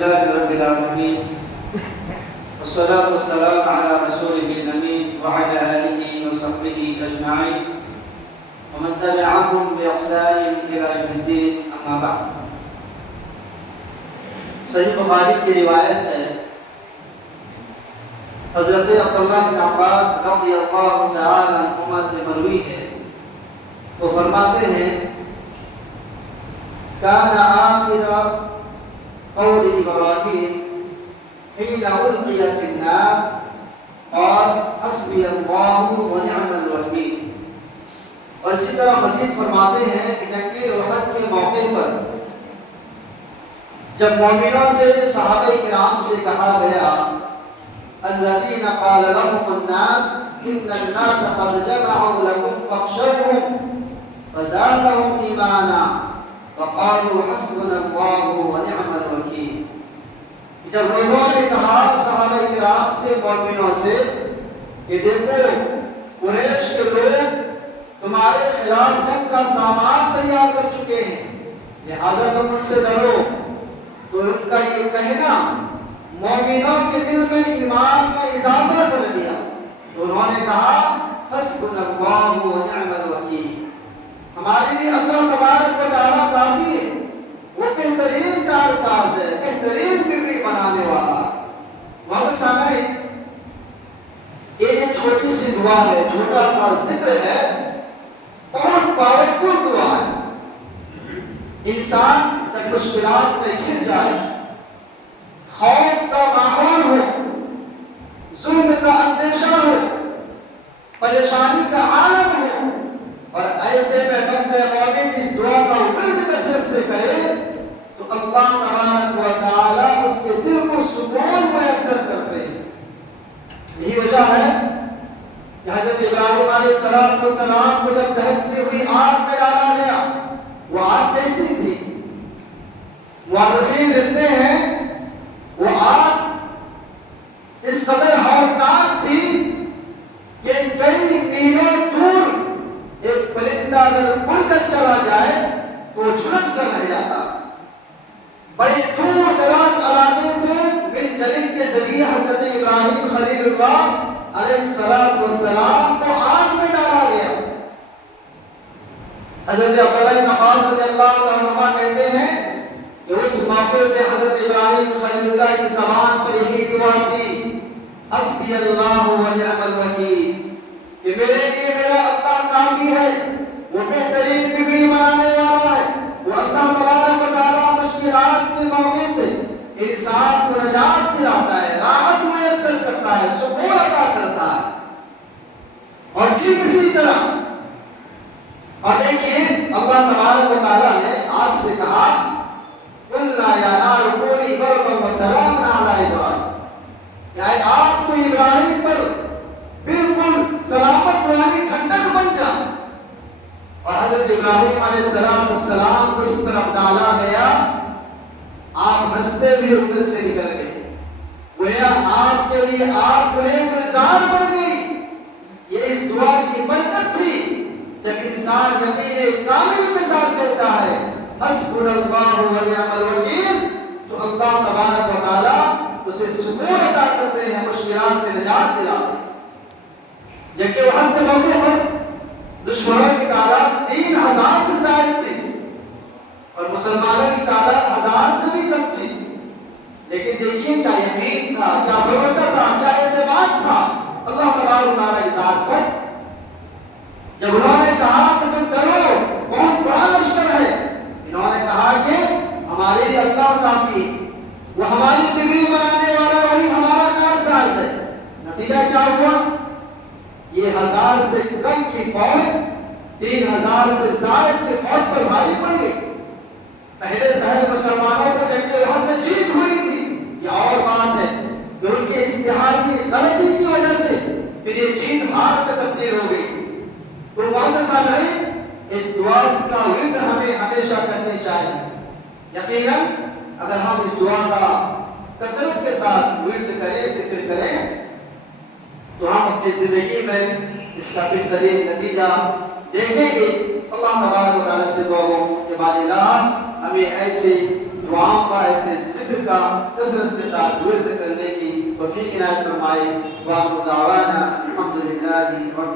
رب العالمين والصلاة والسلام على رسوله الأمين وعلى آله وصحبه أجمعين ومن تبعهم بإحسان إلى يوم الدين أما بعد. صحیح بخاری کی روایت ہے، حضرت عبداللہ بن عباس رضی اللہ تعالی عنہما سے مروی ہے، وہ فرماتے ہیں كان آخر قول إبراهيم حين ألقي في النار قال حسبي الله ونعم الوكيل. اور اسی طرح مزید فرماتے ہیں کہ جنگ احد کے موقع پر جب مومنوں سے صحابہ کرام سے کہا گیا الذين قال لهم الناس إن الناس قد جمعوا لكم فاخشوهم فزادهم إيمانا وقالوا حسبنا الله ونعم الوكيل. جب لوگوں نے کہا صحابہ کرام سے مومنوں سے کہ دیکھو قریش کے لوگ تمہارے خلاف جنگ کا سامان تیار کر چکے ہیں، لہذا تم ان سے ڈرو. تو ان کا یہ کہنا مومنوں کے دل میں ایمان میں اضافہ کر دیا. تو انہوں نے کہا حسبنا اللہ ونعم الوکیل، ہمارے لیے اللہ تبارک و تعالیٰ کافی ہے، وہ بہترین کارساز ہے، بہترین بگڑی بنانے والا. وہاں سامعین، یہ چھوٹی سی دعا ہے، چھوٹا سا ذکر ہے، بہت پاورفل دعا ہے. انسان جب مشکلات میں گر جائے، خوف کا ماحول ہو، ظلم کا اندیشہ ہو، پریشانی کا عالم ہو، اور ایسے میں بندے مومن اس دعا کا ورد کثرت سے کرے تو اللہ تبارک و تعالی اس کے دل کو سکون میسر کرتے ہیں. یہی وجہ ہے کہ حضرت ابراہیم علیہ السلام کو جب دہکتی ہوئی آگ میں ڈالا گیا، وہ آگ کیسی تھی؟ مورخین لکھتے ہیں وہ آگ اس قدر ہولناک تھی کہ کئی میلوں دور ایک پرندہ اگر اڑ کر چلا جائے تو جھلس کر رہ جاتا. بڑے دور دراز علاقے سے بن جلد کے ذریعے حضرت ابراہیم خلیل اللہ علیہ السلام کو آگ میں ڈالا گیا. حضرت عبداللہ بن عباس رضی اللہ عنہ کہتے ہیں کہ اس موقع پہ حضرت ابراہیم خلیل اللہ کی زبان پر یہی دعا تھی حسبی اللہ ونعم الوکیل، کہ میرے لیے میرا اللہ کافی ہے، وہ بہترین بگڑی بنانے والا ہے. وہ اللہ تبارک و تعالیٰ مشکلات کے موقع سے انسان کو نجات دلاتا ہے، راحت میسر کرتا ہے، سکون عطا کرتا ہے. اور ٹھیک اسی طرح اور دیکھیے اللہ تبارک و تعالیٰ نے آگ سے کہا قُلْنَا يَا نَارُ كُونِي بَرْدًا وَسَلَامًا عَلَىٰ إِبْرَاهِيمَ، کہ آگ تو ابراہیم پر بالکل سلامت والی ٹھنڈک بن جا. اور حضرت ابراہیم علیہ السلام کو اس طرف ڈالا گیا، آپ ہنستے بھی ادھر سے نکل گئے، گویا آپ کے لیے آپ کو ایک مثال بن گئی. یہ اس دعا کی برکت تھی جب انسان یقین کامل کے ساتھ کہتا ہے حسبنا اللہ ونعم الوکیل، تو اللہ تبارک و تعالی اسے سکون عطا کرتے ہیں، مشکلات سے نجات دلاتے ہیں. جبکہ وہاں کے موقع پر دشمنوں کی تعداد 3000 سے زائد تھی اور مسلمانوں کی تعداد 1000 سے بھی کم تھی. لیکن دیکھیے کیا یقین تھا، کیا بھروسہ تھا، کیا اعتماد تھا اللہ تبارک و تعالیٰ کی ذات پر. جب انہوں نے کہا کہ تم ڈرو، بہت بڑا لشکر ہے، انہوں نے کہا کہ ہمارے لیے اللہ کافی ہے، وہ ہماری بگڑی بنانے والا، وہی ہمارا کارساز ہے. نتیجہ کیا ہوا؟ یہ 1000 سے کم کی فوج 3000 سے زائد کی فوج پر بھاری پڑ گئی. پہلے مسلمانوں کو جنگ احد میں جیت ہوئی تھی، یہ اور بات ہے کہ ان کے اشتہار کی غلطی کی وجہ سے پھر یہ جیت ہار میں تبدیل ہو گئی. تو معزز سامعین، اس دعا کا ورد ہمیں ہمیشہ کرنی چاہیے. یقیناً اگر ہم اس دعا کا کثرت کے ساتھ ورد کریں، ذکر کریں، تو ہم اپنی زندگی میں اس کا بہترین نتیجہ دیکھیں گے. اللہ تبارک و تعالیٰ سے دعا کہ بار الہ ہمیں ایسے دعاؤں کا ایسے ذکر کا کثرت کے ساتھ ورد کرنے کی توفیق عنایت فرمائے۔ وآخر دعوانا الحمدللہ رب